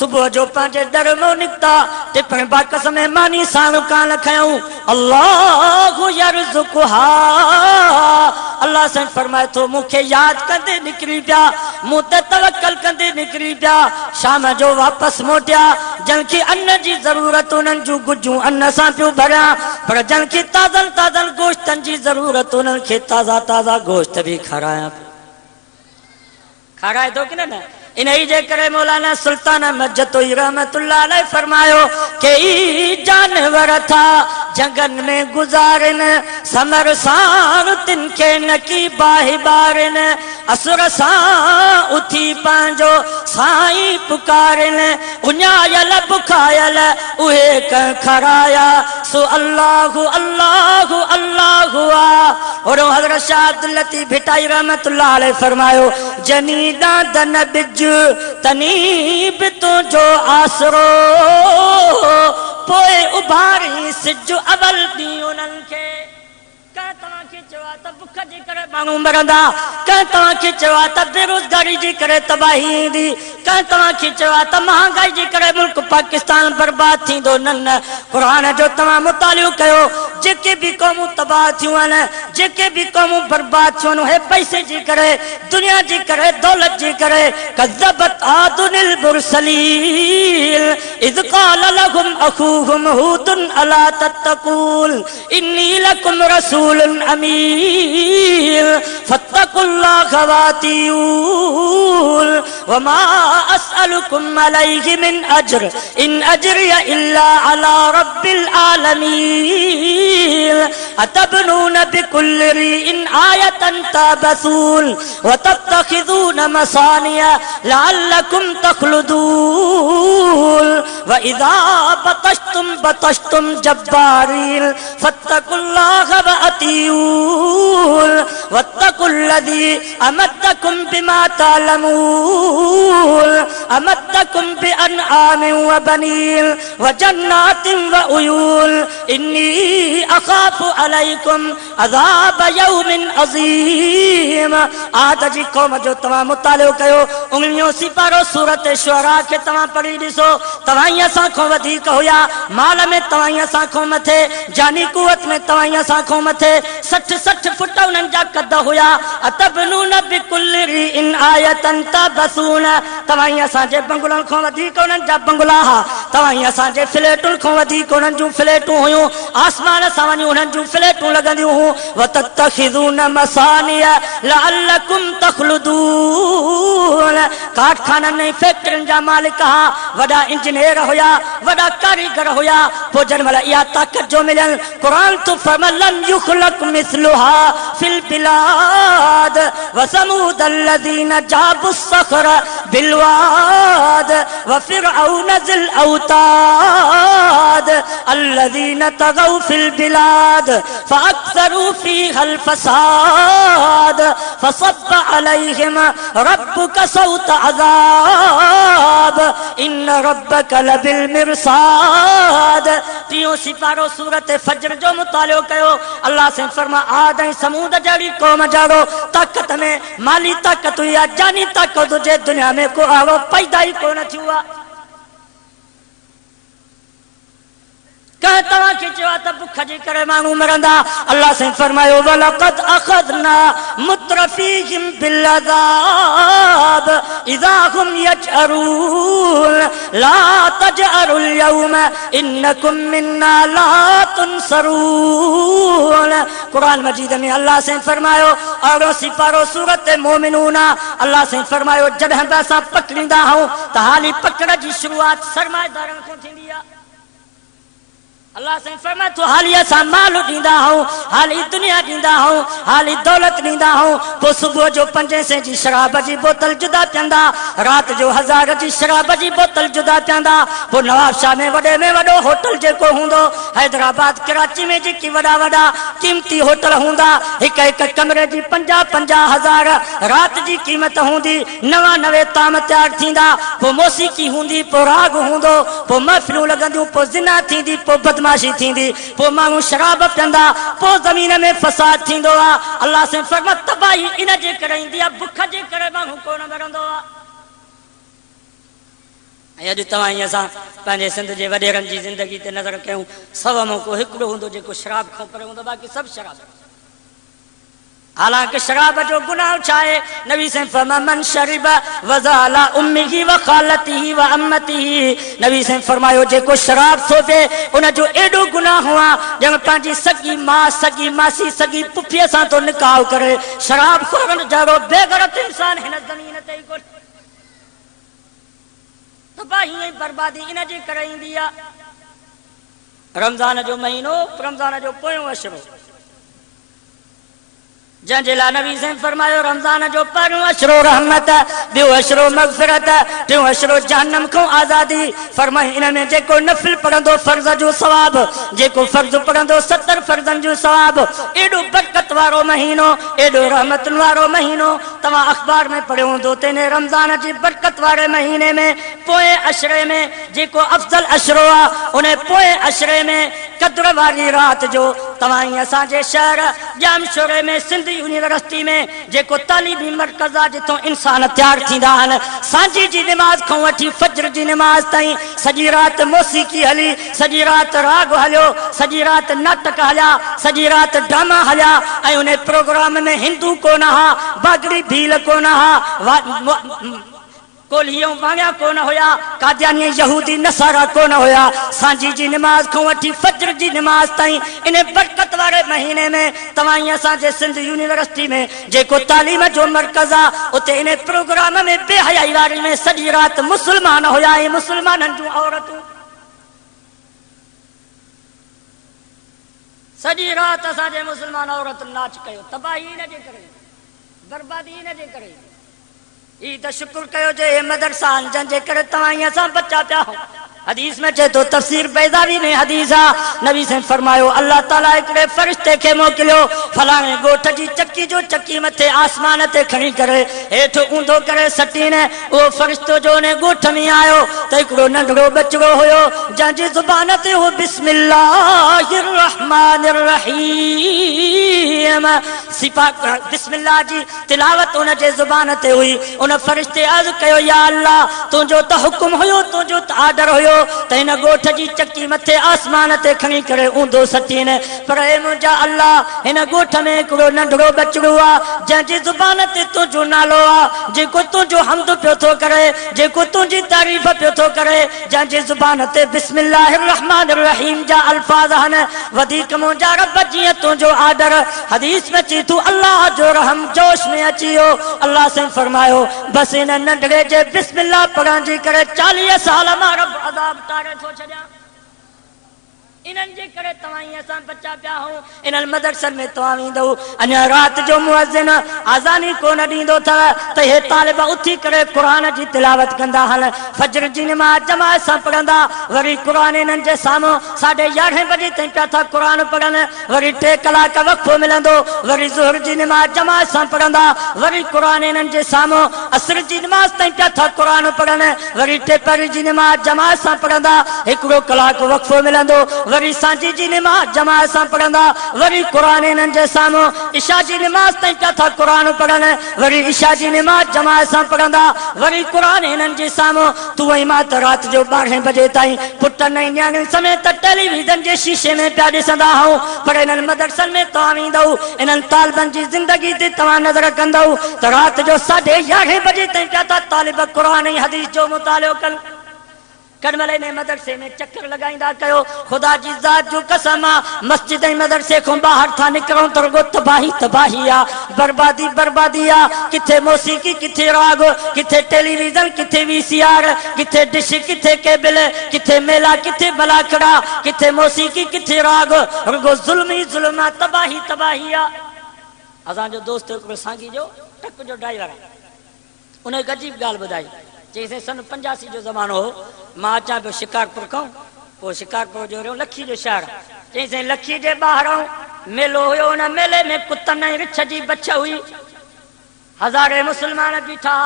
सुबह जो पंहिंजे दर में निकता टिपण बाकस में मानी साणु कान खयूं अल्लाहु यरज़ुकुहा अल्लाह से फरमाए तो मुखे याद कंदे निकरी पिया मूं ते तवक्कल कंदे निकरी पिया शाम जो वापस मोटिया जंहिंखे अन्न जी ज़रूरत उन्हनि जूं गुजूं अन्न सां पियो भरिया पर जंहिंखे ताज़नि ताज़नि गोश्तनि जी ज़रूरत उन्हनि खे ताज़ा ताज़ा गोश्त भी खारायां खाराए थो की न इन्ही जे करे मौलाना सुल्तान मजतोई रहमतुल्लाह अलैह फरमायो कई जानवर था जंगन में गुजारिन समर सां तिनखे नकी बाहि बारिन असुर सां उथी पंहिंजो साईं पुकारिन उञायल बुखायल उहे क खराया सो अल्लाहु अल्लाहु अल्लाहु और हज़रत शाह अब्दुल लतीफ भिटाई रहमतुल्लाह अलैह फरमायो जनी दादन बिज तनी बि तुंहिंजो आसरो पोइ उभारी सिज अवल ॾींहुं उन्हनि खे कंहिं तव्हांखे चयो आहे त बुख जे करे माण्हू मरंदा कंहिं तव्हांखे चयो आहे त बेरोज़गारी जे करे तबाही ईंदी कंहिं तव्हांखे चयो आहे त महांगाई जे करे मुल्क पाकिस्तान बर्बाद थींदो न क़ुरान जो तव्हां मुतालियो कयो जेके भी क़ौमूं तबाह थियूं आहिनि जेके भी क़ौमूं बर्बाद थियूं आहिनि उहे पैसे जे करे दुनिया जे करे दौलत जे करे कज़्ज़बत आदुनिल मुरसलीन इज़ क़ाल लहुम अख़ूहुम हूदुन अला तत्तक़ून इन्नी लकुम रसूलुन अमीन फत्तक़ुल्लाह वातियून वमा अस्अलुकुम अलैहि मिन अज्र इन अज्रिय इल्ला अला रब्बिल आलमीन अतबनून बिकुल्लि रिइन आयतन तबसून वतत्तखिज़ून मसानिया लअल्लकुम तख़लुदून वइज़ा बतश्तुम जब्बारीन फत्तकुल्लाह वअतियून वत्तकुल्लज़ी अमद्दकुम बिमा तालमून अमद्दकुम बिअनआमिन वबनीन वजन्नातिन वउयून इन्नी अखाफु अलैकुम अज़ाब यौमिन अज़ीम आद जी कौम जो तव्हां मुतालियो कयो उंगलियों सिपारो सूरत शुअरा खे तव्हां पढ़ी ॾिसो तव्हां असां खां वधीक हुया माल में तव्हां असां खां मथे जानी कुवत में तव्हां असां खां मथे 60 फुट उन्हनि जा कद हुया अतबनून बिकुल्लि रिइन आयतन तबसून तव्हां असांजे बंगलनि खां वधीक उन्हनि जा बंगला हा तव्हां असांजे फ्लैटुनि खां वधीक उन्हनि जूं फ्लैटूं हुयूं आसमान सां वञी उन्हनि जूं फ्लैटूं लॻंदियूं हुयूं वतत्तखिज़ून मसानिया लअल्लकुम तख़लुदून कारखाननि ऐं फैक्ट्रियुनि जा मालिक हा वॾा इंजीनियर हुया वॾा कारीगर हुया पोइ जन महिल इहा ताक़त जो मिलियनि क़ुरान तो फरमाए लम युख़लक़ मिस्लुहा फिल बिलाद वसमूद الذين جابوا الصخر بالواد وفرعون ذي الأوتاد الذين طغوا في البلاد فأكثروا فيها الفساد فصب عليهم ربك صوت عذاب إن ربك لبالمرصاد टियों सिपारो सूरत फज्र जो मुतालियो कयो अल्लाह से फरमा आद ऐं समूद जहिड़ी क़ौम जाड़ो ताक़त में माली ताक़त हुई आहे जानी ताक़त हुजे दुनिया में को अहिड़ो पैदा ई कोन थियो आहे कंहिं तव्हांखे चयो आहे त बुख जे करे माण्हू मरंदा अल्लाह से फरमायो वलक़द अख़ज़ना मुत्रफ़ीहिम बिलअज़ाब इज़ा हुम यजअरून ला तजअरुल यौम इन्नकुम मिन्ना ला तुनसरून कुरान मजीद में अल्लाह से फरमायो अहिड़ो सिपारो सूरत मोमिनून अल्लाह से फरमायो जॾहिं बि असां पकड़ींदा आहियूं त हाली पकड़ जी शुरूआत सरमाएदारनि खां थींदी आहे अल्लाह से फरमाए तो हाली असां माल ॾींदा आहियूं हाली दुनिया ॾींदा आहियूं हाली दौलत ॾींदा आहियूं पोइ सुबुह जो 500 जी शराब जी बोतल जुदा पीअंदा राति जो 1000 जी शराब जी बोतल जुदा पीअंदा पोइ नवाबशाह में वॾे में वॾो होटल जेको हूंदो हैदराबाद कराची में जेकी वॾा वॾा क़ीमती होटल हूंदा हिक कमरे जी 50-50 हज़ार राति जी क़ीमत हूंदी नवे ताम तयारु थींदा पोइ मौसीक़ी हूंदी पोइ राग हूंदो पोइ महफ़िलूं लॻंदियूं पोइ ज़िना थींदी पोइ बदमाशी थींदी पोइ माण्हू शराब पीअंदा पोइ ज़मीन में फसाद थींदो आहे अल्लाह से फरमा तबाही इन जे करे ईंदी आहे बुख जे करे माण्हू कोन मरंदो आहे अॼु तव्हां ईअं असां पंहिंजे सिंध जे वॾेरनि जी ज़िंदगी ते नज़र कयूं, सव मौक़ो हिकिड़ो हूंदो जेको शराब खां परे हूंदो, बाक़ी सभु शराब। हालांकि शराब जो गुनाह छा आहे? नबी से फरमान शरीब वज़ाला उम्मीही व खालतीही व अम्मतीही। नबी से फरमायो जेको शराब थो पिए उन जो एॾो गुनाह हुआ ॼण पंहिंजी सगी मां, सगी मासी, सगी पुफीअ सां तो निकाह करे। शराब खोरन जहिड़ो बेगरत इंसान हिन ज़मीन ते ई कोन्हे। तबाही ऐं बर्बादी इन जे करे ईंदी आहे। रमज़ान जो महीनो, रमज़ान जो पोयों अशरो, जंहिंजे लाइ नबी से फरमायो रमज़ान जो पहिरियों अशरो रहमत, ॿियो अशरो मग़फ़िरत, टियों अशरो जहन्नम खां आज़ादी। फरमाई इन में जेको नफ़िल पढ़ंदो फर्ज़ जो सवाब, जेको फर्ज़ पढ़ंदो 70 फर्ज़नि जो सवाब। एॾो बरकत वारो महीनो, एॾो रहमतुनि वारो महीनो। तव्हां अख़बार में पढ़ियो हूंदो त रमज़ान जी बरकत वारे महीने में पोएं अशरे में जेको अफ़ज़ल अशरो आहे, उन पोएं अशरे में क़द्र वारी राति जो तव्हां ई असांजे शहर जामशोरे में सिंध यूनिवर्सिटी में जेको तालीमी मरकज़ आहे, जिथों इंसान तैयार थींदा आहिनि, सांझी जी निमाज़ खां वठी फज्र जी निमाज़ ताईं सॼी राति मौसीक़ी हली, सॼी राति राग हलियो, सॼी राति नाटक हलिया, सॼी राति ड्रामा हलिया। ऐं उन प्रोग्राम में हिंदू कोन हा, बागड़ी भील कोन हा, कोलियों वांगिया कोन हुया, कादियानी यहूदी नसारा कोन हुया। सांझी जी निमाज़ खां वठी फज्र जी निमाज़ ताईं इन बरकत वारे महीने में तव्हां ई असांजे सिंध यूनिवर्सिटी में जेको तालीम जो मरकज़ आहे, उते इन प्रोग्राम में बेहयाई वारी में सॼी राति मुस्लमान हुया ऐं मुस्लमाननि जूं औरतूं। सॼी राति असांजे मुस्लमान औरतुनि नाच कयो। तबाही इन जे करे, बर्बादी इन जे करे। ई त शुक्र कयो जे मदरसा जंहिंजे करे तव्हां ई असां बचा पिया आहियूं। हदीस में चए तो तफसीर बैज़ावी में हदीस आहे, नबी से फरमायो अल्लाह ताला हिकिड़े फरिश्ते खे मोकिलियो, फलाणे ॻोठ जी चकी जो चकी मथे आसमान ते खणी करे हेठि ऊंधो करे सटीन। उहो फरिश्तो जो उन ॻोठ में आयो त हिकिड़ो नंढड़ो बचिड़ो हुयो, जंहिंजी ज़ुबान ते हो बिस्मिल्लाहिर रहमानिर रहीम बिस्मिल्लाह जी तिलावत उन जे ज़ुबान ते हुई। उन फरिश्ते अर्ज़ कयो या अल्लाह, तुंहिंजो त हुकुम हुयो, तुंहिंजो त आर्डर हुयो त हिन ॻोठ जी चकी मथे आसमान ते खणी करे ऊंधो सटीन। पर हे मुंहिंजा अल्लाह, हिन ॻोठ में हिकिड़ो नंढड़ो बचिड़ो आहे, जंहिंजी ज़ुबान ते तुंहिंजो नालो आहे, जेको तुंहिंजो हम्द पियो थो करे, जेको तुंहिंजी तारीफ़ पियो थो करे, जंहिंजी ज़ुबान ते बिस्मिल्लाहिर रहमानिर रहीम जा अल्फाज़ आहिनि। वधीक मुंहिंजा रब जीअं तुंहिंजो आर्डर। हदीस में चई तूं अल्लाह जो रहम जोश में अची वियो। अल्लाह से फरमायो बस इन नंढड़े जे बिस्मिल्लाह पढ़ण जी करे 40 साल मां रब अज़ाब टारे थो छॾियां। इन्हनि जे करे तव्हां ई असां बचा पिया आहियूं। इन्हनि मदरसनि में तव्हां वेंदो, अञा राति जो मुअज़्ज़िन आज़ानी कोन ॾींदो अथव त हे तालिब उथी करे क़ुर जी तिलावत कंदा हल, फज्र जी निमाज़ जमात सां पढ़ंदा, वरी क़ुर इन्हनि जे साम्हूं 11:30 बजे ताईं पिया था क़ुर पढ़नि, वरी 3 कलाक वक़्फ़ो मिलंदो, वरी ज़ुहर जी निमाज़ जमात सां पढ़ंदा, वरी क़ुर इन्हनि जे साम्हूं असर जी निमाज़ ताईं पिया था क़ुर पढ़नि, वरी टेपर जी निमाज़ जमात सां पढ़ंदा, 1 कलाक वक़्फ़ो मिलंदो, वरी सांझी जी निमाज़ जमात सां पढ़ंदा, वरी क़ुर इन्हनि जे साम्हूं इशा जी निमाज़ ताईं पिया था क़ुर पढ़नि, वरी इशा जी निमाज़ जमात सां पढ़ंदा, वरी क़ुर इन्हनि जे साम्हूं तूं ऐं मां त राति जो 12 बजे ताईं पुटनि ऐं नियाणियुनि समेत टेलीविज़न जे शीशे में पिया ॾिसंदा आहियूं। पर इन्हनि मदरसनि में तव्हां वेंदव, इन्हनि तालिबनि जी ज़िंदगी ते तव्हां नज़र कंदव त राति जो 11:30 बजे ताईं पिया था तालिब क़ुर ऐं हदीस जो मुतालिओ कनि। कॾहिं ने मदरसे में चक्कर लगाईंदा कयो। ख़ुदा जी ज़ात जो कसम आहे, मस्जिद ऐं मदरसे खां ॿाहिरि था निकिरूं त रुॻो तबाही तबाही आहे, बर्बादी बर्बादी आहे। किथे मौसीक़ी, किथे राग, किथे टेलीविज़न, किथे VCR, किथे डिश, किथे केबल, किथे मेला, किथे बलाखड़ा, किथे मौसीक़ी, किथे राग, रुॻो ज़ुल्म ई ज़ुल्म आहे, तबाही तबाही आहे। असांजो दोस्त हिकिड़ो सांगी जो ट्रक जो ड्राइवर आहे, उन हिकु अजीब ॻाल्हि ॿुधाई। चईं सन 85 जो ज़मानो हो, मां अचां पियो शिकारपुर खां, पोइ शिकारपुर जो रहियो लखी जो शहर। चईं लखी जे ॿाहिरां मेलो हुयो, उन मेले में कुतनि ऐं रिछ जी बछ हुई, हज़ारे मुस्लमान बीठा,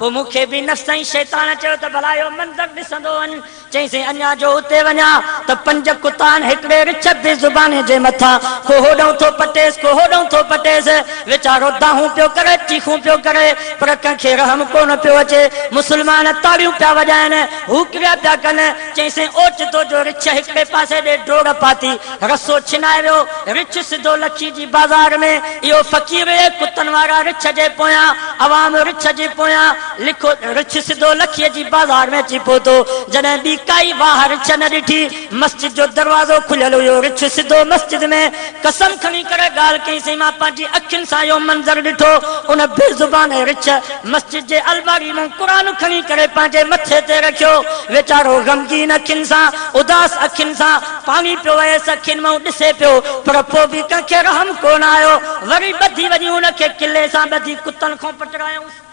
पो मूंखे बि नफ़्स ऐं शैतान चयो त भला इहो मंज़र ॾिसंदो वञ चईंसि अञा जो उते वञा त 5 कुता हिकिड़े रिछ बेज़ुबान जे मथां को होॾों थो पटेसि को होॾों थो पटेसि वीचारो दाहूं पियो करे चीखूं पियो करे पर कंहिंखे रहम कोन पियो अचे मुस्लमान ताड़ियूं पिया वॼाइनि हू क्रिया पिया कनि चईंसि ओचितो जो रिछ हिकिड़े पासे ॾे डोड़ पाती रसो छिनाए वियो रिछ सिधो लखी जी बाज़ार में इहो फ़क़ीर कुतनि वारा रिछ जे पोयां अवाम रिछ जे पोयां लिखो रिछ सिधो लखीअ जी बाज़ार में अची पहुतो जॾहिं ॿी काई वाह रिछ न ॾिठी मस्जिद जो दरवाज़ो खुलियल हुयो रिछ सिधो मस्जिद में कसम खणी करे ॻाल्हि कईंसि मां पंहिंजी अखियुनि सां इहो मंज़र ॾिठो उन बेज़ुबान रिछ मस्जिद जे अलमारी मां क़ुरान खणी करे पंहिंजे मथे ते रखियो वीचारो ग़मगीन अखियुनि सां उदास अखियुनि सां पाणी पियो वयसि अखियुनि मां ॾिसे पियो पर पोइ बि कंहिंखे रहम कोन आयो वरी ॿधी वञी हुनखे किले सां ॿधी कुतनि खां पटरायूंसि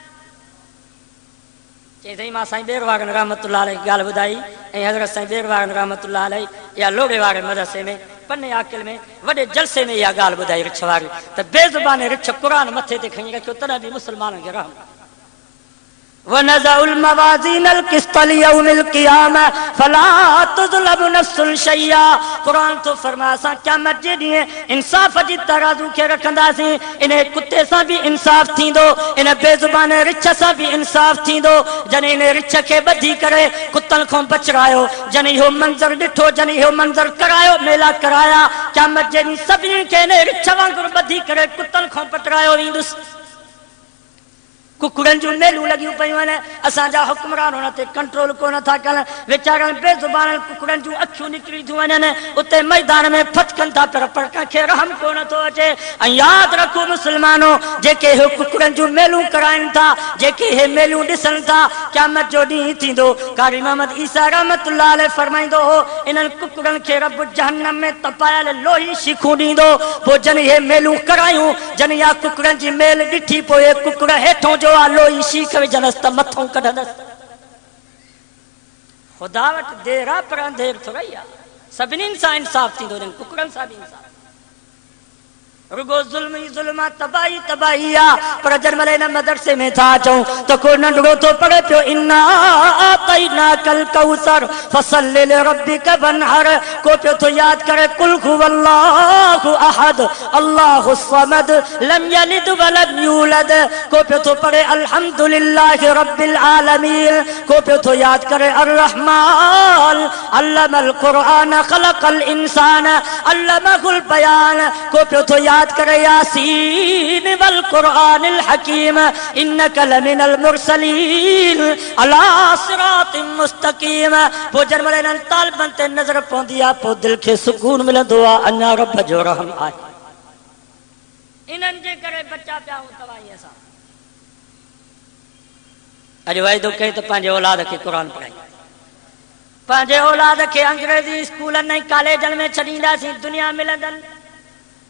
चई मां साईं बेर वारनि रहमतुल्लाह अलैहि ॻाल्हि ॿुधाई ऐं हज़रत साईं बेर वारनि रहमतुल्लाह अलैहि या लोड़े वारे मदरसे में पन्ने आकिल में वॾे जलसे में इहा ॻाल्हि ॿुधाई रिछ वारी त बेज़ुबान रिछ क़ुरान मथे ते खणी रखियो तॾहिं बि मुस्लमाननि खे रहम ونزع الموازين القسط ليوم القيامة فلا تظلم نفس شيئا قرآن تو فرمایا اساں قیامت جي ڏينهن انصاف جي ترازو کي رکنداسين ان کتے سان بھی انصاف थींदो इन बेज़ुबान रिछ सां भी इंसाफ थींदो जॾहिं इन रिछ खे ॿधी करे कुतनि खां बचरायो जॾहिं इहो मंज़र ॾिठो जॾहिं इहो मंज़र करायो मेला कराया क़यामत जे ॾींहुं सभिनी खे इन रिछ वांगुरु ॿधी करे कुतनि खां पटरायो वेंदुसि कुकड़नि जूं मेलूं लॻियूं पयूं आहिनि असांजा हुक्मरान हुन ते कंट्रोल कोन था कनि वीचारनि बेज़ुबाननि कुकड़नि जूं अखियूं निकिरी थियूं वञनि उते मैदान में फटकनि था पर कंहिंखे रहम कोन थो अचे ऐं यादि रखो मुस्लमानो जेके इहे कुकड़नि जूं मेलूं कराइनि था जेके इहे मेलूं ॾिसनि था क़यामत जो ॾींहुं थींदो कारी मोहम्मद ईसा रहमतुल्लाह अलैहि फरमाईंदो हो इन्हनि कुकड़नि खे रब जहन्नम में तपायल लोही शीखूं ॾींदो पोइ जॾहिं इहे मेलूं करायूं जॾहिं इहा कुकड़नि जी मेल ॾिठी पोइ इहे कुकड़ हेठों लोही शीख विझंदसि त मथों कढंदसि ख़ुदा वटि देर आहे पर अंधेर थोरी आहे सभिनीनि सां इंसाफ़ थींदो कुकड़नि सां बि इंसाफ़ रुगो ज़ुल्म ही ज़ुल्म तबाही तबाही आ पर जन्मले न मदरसे में था अचूं तो को नंढड़ो तो पढ़े पियो इन्ना आतैना कल कौसर फसल्लि लिरब्बिक वनहर को पियो तो याद करे कुल हुवल्लाहु अहद अल्लाहु समद लम यलिद वलम यूलद को पियो तो पढ़े अल्हम्दुलिल्लाहि रब्बिल आलमीन को पियो तो याद करे अर्रहमान अल्लमल कुरआन खलकल इंसान अल्लमहुल बयान को पियो तो याद करे यासीन वल कुरआनिल हकीम इन्नका लमिनल मुरसलीन अला सिरातिम मुस्तकीम पो जन्मले नन तालबन ते नजर पवंदी आ पो दिल खे सुकून मिलंदो आ अञा रब जो रहम आहे इन्हनि जे करे बच्चा पिया तवाई असां अॼु वाइदो कई त पंहिंजे औलाद खे क़ुरान पढ़ाई पंहिंजे औलाद खे अंग्रेजी स्कूलनि ऐं कॉलेजनि में छॾींदासीं दुनिया मिलंदनि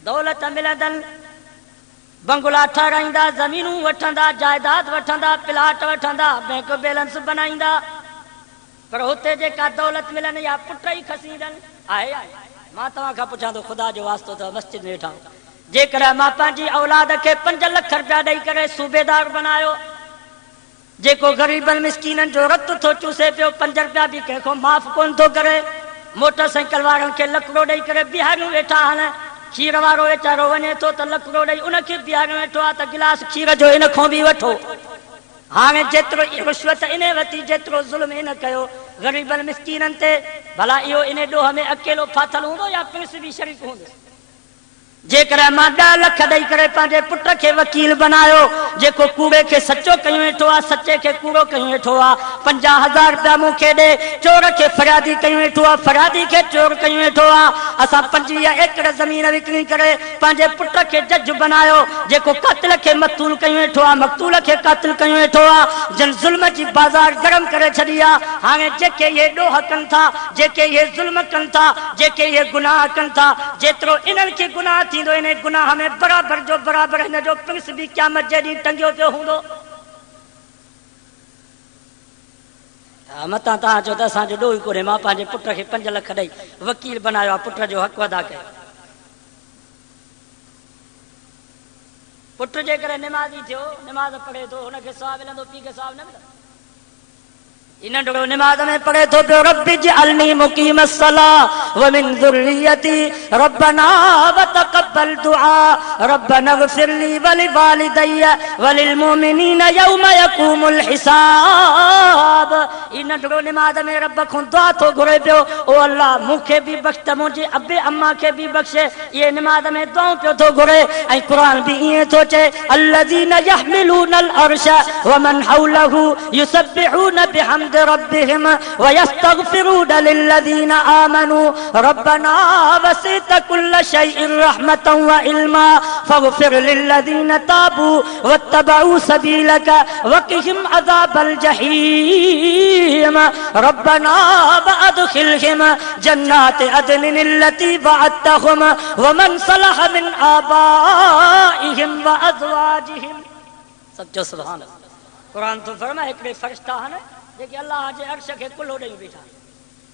दौलत मिलंदनि बंगला ठाराईंदा ज़मीनूं वठंदा जायदाद वठंदा प्लाट वठंदा बैंक बैलेंस बनाईंदा पर हुते जेका दौलत मिलनि या पुट ई खसी ईंदनि आहे मां तव्हां खां पुछां थो ख़ुदा जो वास्तो त मस्जिद में वेठा जेकॾहिं मां पंहिंजी औलाद खे 5 लख रुपया ॾेई करे सूबेदार बनायो जेको ग़रीबनि मिस्कीननि जो रत थो चूसे पियो 5 रुपया बि कंहिंखो माफ़ कोन थो करे मोटरसाइकिल वारनि खे लकिड़ो ॾेई करे बिहारियूं वेठा आहिनि खीर वारो वीचारो वञे थो त लकिड़ो ॾेई उनखे बिहार वेठो आहे त गिलास खीर जो इन खां बि वठो हाणे जेतिरो रिश्वत इन वरिती जेतिरो ज़ुल्म इन कयो ग़रीबनि मिस्कीननि ते भला इहो इन ॾोह में अकेलो फाथल हूंदो या प्रिंस बि शरीक हूंदो जेकॾहिं मां 10 लख ॾेई करे पंहिंजे पुट खे वकील बनायो जेको कूड़े खे सचो कयूं वेठो आहे सचे खे कूड़ो कयूं वेठो आहे 50,000 रुपया मूंखे ॾे चोर खे फरियादी कयूं वेठो आहे फरियादी खे चोर कयूं वेठो आहे असां 25 एकड़ ज़मीन विकिणी करे पंहिंजे पुट खे जज बनायो जेको कातिल खे मक़तूल कयूं वेठो आहे मक़तूल खे कातिल कयूं वेठो आहे जन ज़ुल्म जी बाज़ार गरम करे छॾी आहे हाणे जेके इहे ॾोह कनि था जेके इहे ज़ुल्म कनि था जेके इहे गुनाह कनि था जेतिरो इन्हनि खे गुनाह थींदो इन गुनाह में बराबर जो बराबर हिन जो प्रिंस बि क़यामत जे ॾींहुं टंगियो पियो हूंदो मतां तव्हां चओ त असांजो ॾोही कोन्हे मां पंहिंजे पुट खे 5 लख ॾेई वकील बनायो आहे पुट जो हक़ अदा कयो पुट जे करे निमाज़ी थियो, निमाज़ पढ़े थो, हुनखे सवाब मिलंदो, पीउ खे सवाब न मिलंदो। इन नंढड़ो निमाज़ में पढ़े थो पियो रब्बि जअलनी मुक़ीम अस्सलाह व मिन ज़ुर्रियती रब्बना व तक़ब्बल दुआ रब्बना इग़फ़िर ली व लिवालिदैय व लिलमुमिनीन यौम यक़ूमुल हिसाब। इन नंढड़ो निमाज़ में रब खां दुआ थो घुरे पियो, ओ अल्लाह मूंखे बि बख़्श त मुंहिंजे अबे अम्मा खे बि बख़्श। ये निमाज़ में दुआऊं पियो थो घुरे ऐं क़ुरान बि ईअं थो चए अल्लज़ीन यहमिलूनल अर्श व मन हौलहु युसब्बिहून बिहम्दि रब्बिहिम व यस्तग़फिरून लिल्लज़ीन आमनू रब्बना वसिअत कुल्ल शैइन रहमतन व इल्मा फ़ग़फ़िर लिल्लज़ीन ताबू वत्तबऊ सबीलक वक़िहिम अज़ाबल जहीम रब्बना वअदखिलहिम जन्नात अदनिन अल्लती वअदतहुम व मन सलह मिन आबाइहिम व अज़वाजिहिम। सच्चो सुभान अल्लाह। कुरान तो फरमाए हिकिड़े फ़रिश्ता आहिनि जेके अल्लाह जे अर्श खे कुल्हो ॾेई बीठा,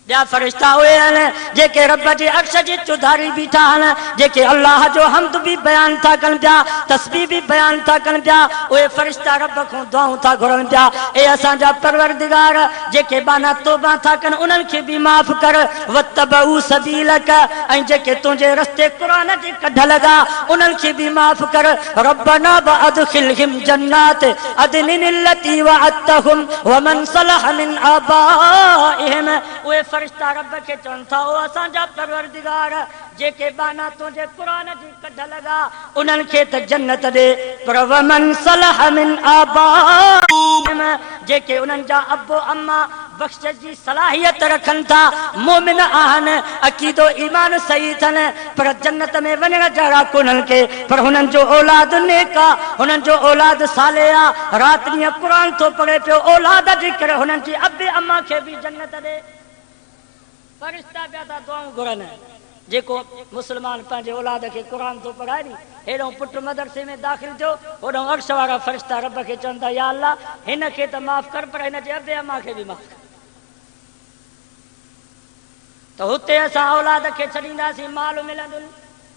ॿिया फ़रिश्ता उहे आहिनि जेके रब जे अर्श जी चुधारी बीठा आहिनि, जेके अल्लाह जो हम्द बि बयान था कनि पिया, तस्बीह बि बयान था कनि पिया। उहे फ़रिश्ता रब खां दुआऊं था घुरनि पिया, ए असांजा परवरदिगार जेके बाना तौबा था कनि उन्हनि खे बि माफ़ कर, वत्तबऊ सबीलक ऐं जेके तुंहिंजे रस्ते क़ुरान जे कढ लॻा उन्हनि खे बि माफ़ कर। रब्बना वअदखिलहिम जन्नात अदनिन अल्लती वअदतहुम व मन सलह मिन आबाइहिम। उहे फ़रिश्ता रब खे चवनि था ओ असांजा परवरदिगार जेके बाना तुंहिंजे क़ुरान जी कढ लॻा उन्हनि खे त जन्नत ॾे, पर वमन सलह मिन आबाइहिम जेके उन्हनि जा अबो अम्मा बख़्श जी सलाहियत रखनि था, मोमिन आहिनि, अक़ीदो ईमान सही अथनि, पर जन्नत में वञण जहिड़ा कोन्हनि के, पर हुननि जो औलाद नेक आहे, हुननि जो औलाद साले आहे, राति ॾींहुं क़ुरान थो पढ़े पियो, औलाद जे करे हुननि जी अबे अम्मा खे बि जन्नत ॾे। फ़रिश्ता पिया था दुआऊं घुरनि, जेको मुस्लमान पंहिंजे औलाद खे क़ुरान थो पढ़ाए नी, हेॾो पुटु मदरसे में दाख़िल थियो, होॾो अर्श वारा फ़रिश्ता रब खे चवनि था या अल्लाह हिन खे त माफ़ कर, पर हिन जे अबे अम्मा खे बि माफ़ कर। त हुते असां औलाद खे छॾींदासीं, माल मिलंदुनि,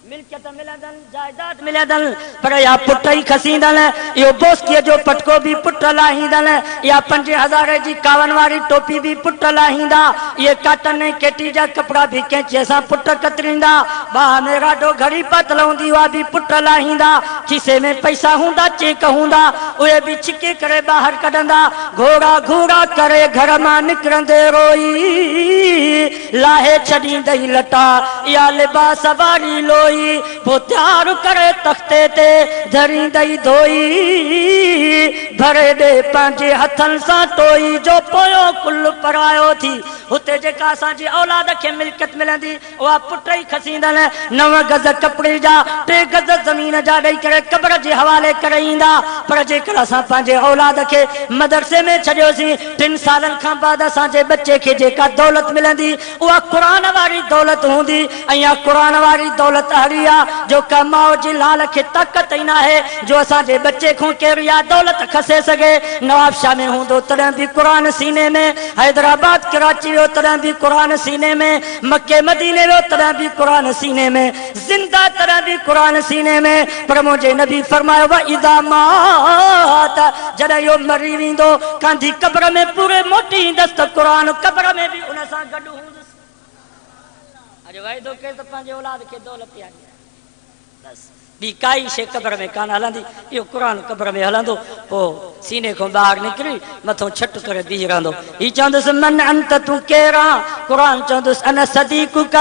मिल्कियत मिलंदनि, जायदाद मिलंदनि, पर या पुट ई खसींदनि, इहो बोस्तीअ जो पटको बि पुट लाहींदनि, या 5000 जी कावन वारी टोपी बि पुट लाहींदा, इहे काटन ऐं केटी जा कपिड़ा बि कैंचीअ सां पुट कतरींदा, बाह में राडो घड़ी पातल हूंदी उहा बि पुट लाहींदा, खीसे में पैसा हूंदा, चेक हूंदा, उहे बि छिके करे ॿाहिरि कढंदा, घोड़ा घोड़ा करे घर मां निकिरंदे रोई लाहे छॾींदई लटा या लिबास वारी लोई, पोइ तयारु करे तख़्ते ते धरींदई धोई, भरे ॾे पंहिंजे हथनि सां टोई, जो पोयो कुल परायो थी। हुते जेका असांजी औलाद खे मिल्कियत मिलंदी उहा पुट ई खसींदनि, 9 गज़ कपिड़े जा 3 गज़ ज़मीन जा ॾेई करे क़ब्र जे हवाले करे ईंदा, पर जेकर असां पंहिंजे औलाद खे मदरसे में छॾियोसीं, 3 सालनि खां बाद असांजे बच्चे खे जेका दौलत मिलंदी उहा क़ुरान वारी दौलत हूंदी, ऐं इहा क़ुरान वारी दौलत अहिड़ी आहे जो का माउ जी लाल खे ताक़त ई न आहे जो असांजे बच्चे खां केरु इहा दौलत खसे सघे। नवाबशाह में हूंदो तॾहिं बि क़ुरान सीने में, हैदराबाद कराची वियो तॾहिं बि क़ुरान सीने में, मके मदीने वियो तॾहिं बि क़ुरान सीने में, ज़िंदा तॾहिं बि क़ुरान सीने में, पर मुंहिंजे नबी फरमायो व इदा मात जॾहिं इहो मरी वेंदो कांधी क़ब्र में पूरे मोटी ईंदसि त क़ुरान क़ब्र में बि उन सां गॾु हूंदुसि। अॼु वाइदो कयो त पंहिंजे औलाद खे दौलत यादि बसि ॿी काई शइ क़ब्र में कान हलंदी, इहो क़ुरान क़ब्र में हलंदो, पोइ सीने खां ॿाहिरि निकिरी मथां छट करे बीह रहंदो। हीउ चवंदुसि मन अंत तूं केरु आहीं, क़ुरान चवंदुसि अन सदीक़ुक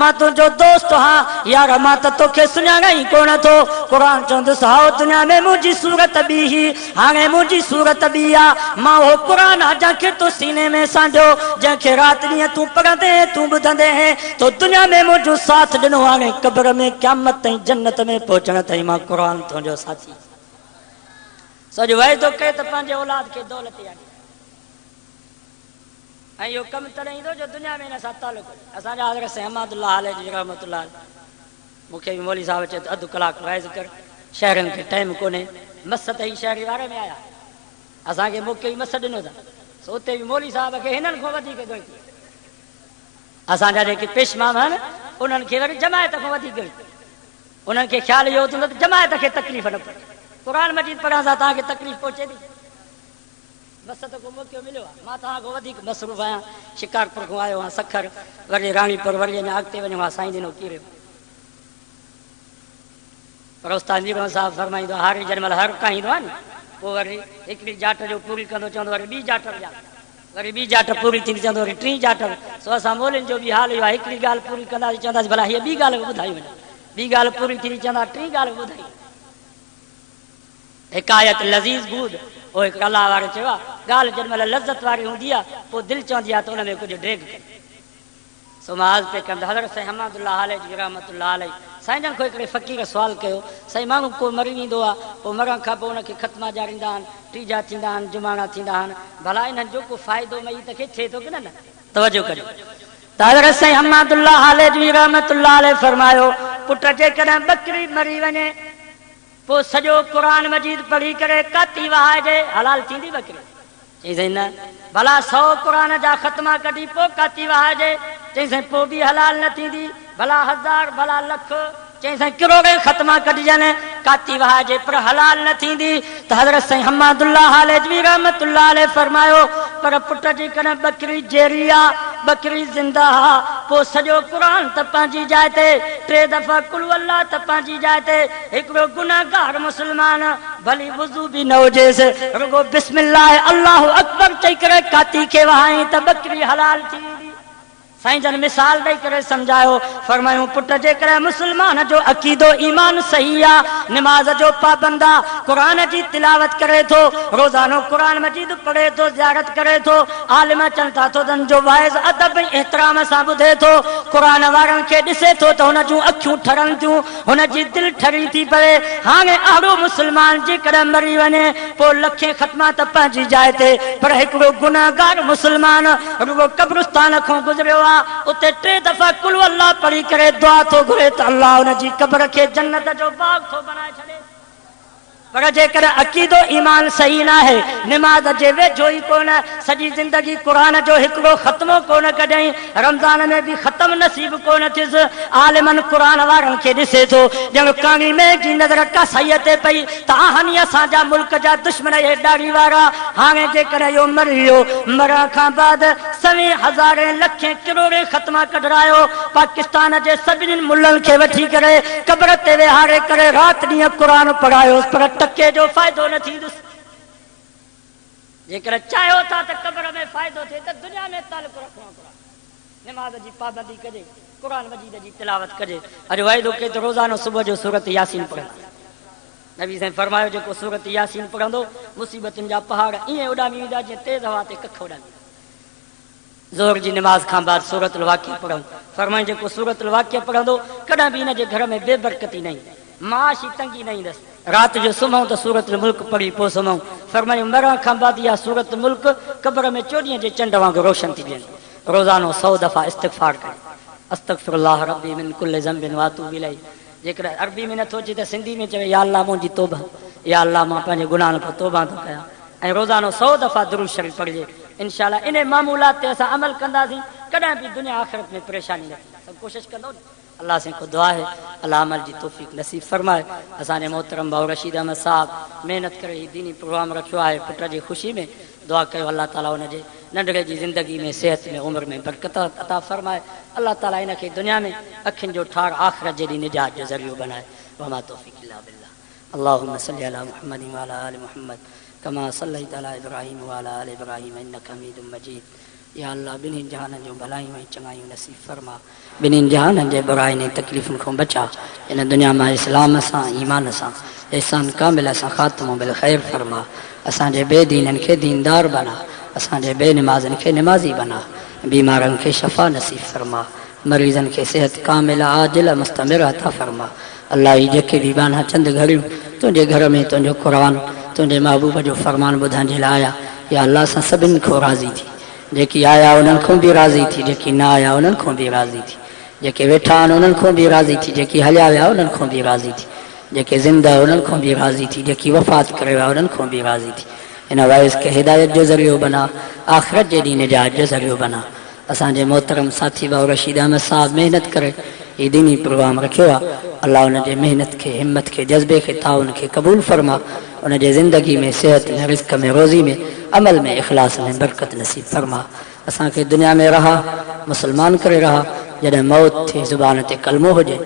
मां तुंहिंजो दोस्त आहियां, यार मां त तोखे सुञाणा ई कोन थो। क़ुरान चवंदुसि हाओ दुनिया में मुंहिंजी सूरत ॿी ही, हाणे मुंहिंजी सूरत ॿी आहे, मां उहो क़ुरान आहे जंहिंखे तूं सीने में सांढियो, जंहिंखे राति ॾींहुं तूं पढ़ंदे तूं ॿुधंदे तो दुनिया में मुंहिंजो साथ ॾिनो, हाणे क़ब्र में क़यामत ताईं जन्नत में पहुचण ताईं मां क़ुरान तुंहिंजो साथी। सॼो वाइदो कयो त पंहिंजे औलाद खे दौलत यादि, ऐं इहो कमु तॾहिं ईंदो जो दुनिया में हिन सां तालुक। असांजा हज़रत से अहमदुल्लाह अलैह जी रहमतुल्लाह, मूंखे बि मौली साहिब चए त अधु कलाकु वाइज़ कर, शहरनि खे टाइम कोन्हे, मस त ई शहरी वारे में आया, असांखे मूंखे बि मस ॾिनो अथनि, सो उते बि मौली साहिब खे हिननि खां वधीक गणती, असांजा जेके पेशमाम आहिनि उन्हनि खे वरी जमायत खां वधीक गणती, उन्हनि खे ख़्यालु इहो हूंदो त जमायत खे तकलीफ़ न पए, कुरान मजीद पढ़ा सा ताके तकलीफ पहुंचे दी बस तो को मौको मिलो मां ता को अधिक मसरूफ आया शिकारपुर को आयो हां सखर वरी रानीपुर वरी ने आगते वने वहां साईं दिनो कीरे पर उस्ताद जी साहब फरमाइंदो हारी जन्मल हर काईंदो आनी पो वरी एकड़ी जाट जो पूरी कंदो चंदो वरी बी जाट जा वरी बी जाट पूरी थी चंदो वरी टी जाट सो असा मोलिन जो भी हाल है एकड़ी गाल पूरी कंदा चंदा भला ये बी गाल बुधाई वने बी गाल पूरी थी चंदा टी गाल बुधाई हिकायत लजीज बूद ओ एक अल्लाह वारे चवा गाल जन्मल लज्जत वारी हुंदी आ पो दिल चंदी आ तो उन में कुछ ड्रेग कर सो माज पे कंद हजरत साईं हमादुल्लाह अलैहि रहमतुल्लाह अलैहि साईं जन को एक फकीर सवाल कयो साईं माण्हू को मरी वेंदो आ पोइ मरण खां पोइ उनखे ख़त्मा ॼाणींदा आहिनि टीजा थींदा आहिनि जुमाणा थींदा आहिनि भला इन्हनि जो को फ़ाइदो मई त खे थिए थो की न तवजो कजो त हज़रत साईं हमादुल्लाह अलैहि रहमतुल्लाह अलैहि फरमायो पुट जेकॾहिं बकरी मरी वञे पोइ सॼो क़ुरान मजीद पढ़ी करे काती वहाइजे हलाल थींदी बकरी चई साईं न भला 100 क़ुरान जा ख़त्मा कढी पोइ काती वहाइजे चई साईं पोइ बि हलाल न थींदी भला 1000 भला लख चई साईं करोड़े ख़त्मा कढजनि काती वहाइजे पर हलाल न थींदी त हज़रत साईं हमादुल्लाह अलैहि रहमतुल्लाह अलैहि फरमायो पर पुट जेकॾहिं बकरी जेरी आ बकरी जिंदा हा पोइ सॼो क़ुरान त पंहिंजी जाइ ते 3 दफ़ा कुल अल्लाह त पंहिंजी जाइ ते हिकिड़ो गुनाहगार मुस्लमान भली वुज़ू बि न हुजेसि रुगो बिस्मिल्लाह अल्लाहु अकबर चई करे काती खे वहाई त बकरी हलाल थी साईं जन मिसाल ॾेई करे समझायो फरमायूं पुट जेकॾहिं मुस्लमान जो अक़ीदो ईमान सही आ नमाज जो पाबंद आ क़ुरान जी तिलावत करे थो रोज़ानो क़ुरान मजीद पढ़े थो ज़ियारत करे थो आलिम अचनि था तो जो वाइज़ अदब एहतराम सां ॿुधे थो क़ुरान वारनि खे ॾिसे थो त हुन जूं अखियूं ठरनि थियूं हुन जी दिलि ठरी थी पए हाणे अहिड़ो मुस्लमान जेकॾहिं मरी वञे पोइ लखे ख़त्मा त पंहिंजी जाइ ते पर हिकिड़ो गुनाहगार मुस्लमान रुगो कब्रिस्तान खां गुज़रियो उते 3 दफ़ा कुल अल्लाह पढ़ी करे दुआ थो घुरे त अल्लाह उन जी कब्र खे जन्नत जो बाग थो बनाए छॾे पर जेकॾहिं अक़ीदो ईमान सही न आहे नमाज जे वेझो ई कोन सॼी ज़िंदगी क़ुरान जो हिकिड़ो ख़त्मो कोन कढई रमज़ान में बि ख़त्म नसीब कोन थियुसि आलिमन क़ुरान वारनि खे ॾिसे थो ॼण काणी में जी नज़र कसाईअ ते पई त आहानी असांजा मुल्क जा दुश्मन हे ॾाढ़ी वारा हाणे जेकॾहिं इहो मरी वियो मरण खां बाद 100,000 लखे करोड़े ख़त्मा कढरायो पाकिस्तान जे सभिनी मुल्हनि खे वठी करे क़ब्र ते वेहारे करे राति ॾींहुं क़ुरान पढ़ायो पर टके जो फ़ाइदो न थींदुसि जेकॾहिं चाहियो था त क़ब्र में फ़ाइदो थिए त दुनिया में तालुक रखणो पड़े नमाज़ जी पाबंदी कजे क़ुरान मजीद जी तिलावत कजे अॼु वाइदो कयो त रोज़ानो सुबुह जो सूरत यासीन पढ़ंदा नबी साईं फरमायो जेको सूरत यासीन पढ़ंदो मुसीबतुनि जा पहाड़ ईअं उॾामी वेंदा जीअं तेज़ हवा ते कख उॾामी ज़ोहर जी नमाज़ खां बाद सूरतुल वाक़िआ पढ़ूं फरमाई जेको सूरतुल वाक़िआ पढ़ंदो कॾहिं बि हिन जे घर में बेबरकती न ईंदी माशी तंगी न ईंदसि राति जो सुम्हूं त सूरतुल मुल्क पढ़ी पोइ सुम्हूं फरमायूं मरण खां बाद इहा सूरत मुल्क क़ब्र में 24 जे चंड वांगुरु रोशन थी वेंदी रोज़ानो 100 दफ़ा इस्तिग़फ़ार करे अस्तग़फिरुल्लाह रब्बी मिन कुल्लि ज़ंबिन व अतूबु इलैहि जेकॾहिं अरबी में नथो अचे त सिंधी में चवे या अल्लाह मुंहिंजी तौबा या अल्लाह मां पंहिंजे गुनाहनि खां तौबा थो कयां ऐं रोज़ानो 100 दफ़ा दुरूद शरीफ़ पढ़िजे इंशाअल्लाह इन मामूलात ते असां अमल कंदासीं कॾहिं बि दुनिया आख़िरत में परेशानी न थी सभु कोशिशि कंदो अल्लाह से को दुआ है अल्लाह अमल जी तौफ़ीक़ नसीब फरमाए असांजे मोहतरम भाउ रशीद अहमद साहब मेहनत करे ही दीनी प्रोग्राम रखियो आहे पुट जी ख़ुशी में दुआ कयो अल्लाह ताला उनजे नंढड़े जी ज़िंदगी में सेहत में उम्र में बरकत अता फरमाए अल्लाह ताला इनखे दुनिया में अखियुनि जो ठार आख़िरत जहिड़ी निजात जो ज़रियो बनाए वमा तौफ़ीक़ इल्ला बिल्लाह अल्लाहुम्मा सल्लि अला मुहम्मद व अला आलि मुहम्मद कमा सल्लैता अला इब्राहीम व अला आलि इब्राहीम इन्नका हमीदुम मजीद या अल्लाह बिन्हिनि जहाननि जूं भलायूं ऐं चङायूं नसीब फरमा बिन्हिनि जहाननि जे बुराइनि ऐं तकलीफ़ुनि खां बचा इन दुनिया मां इस्लाम सां ईमान सां एहसान कामिल सां ख़ात्मो बिल ख़ैर फरमा असांजे बेदीननि खे दीनदार बना असांजे बेनमाज़नि खे नमाज़ी बना बीमारनि खे शफ़ा नसीब फरमा मरीज़नि खे सेहत कामिल आजिल मुस्तमिर अता फरमा अल्लाह ही जेके बि बाना चंद घड़ियूं तुंहिंजे घर में तुंहिंजो क़ुरान तुंहिंजे महबूब जो फरमान ॿुधण जे लाइ आया या अल्लाह सां सभिनी खां राज़ी थी जेकी आया उन्हनि खां बि राज़ी थी जेकी न आया उन्हनि खां बि राज़ी थी जेके वेठा आहिनि उन्हनि खां बि राज़ी थी जेकी हलिया विया उन्हनि खां बि राज़ी थी जेके ज़िंदा उन्हनि खां बि राज़ी थी जेकी वफ़ात करे विया उन्हनि खां बि राज़ी थी इन वाइस खे हिदायत जो ज़रियो बना आख़िरत जे ॾींहुं निजात जो ज़रियो बना असांजे मोहतरम साथी भाउ रशीद अहमद साहब महिनत करे ये दीनी प्रोग्राम रखियो आहे। अल्लाह उन जे मेहनत खे, हिम्मत खे, जज़्बे खे, ताउन खे क़बूल फरमा। उन जे ज़िंदगी में, सेहत में, रिज़्क़ में, रोज़ी में, अमल में, इख़लास में बरकत नसीब फरमा। असांखे दुनिया में रहा मुसलमान करे रहा। जॾहिं मौत थिए ज़ुबान ते कलमो हुजे,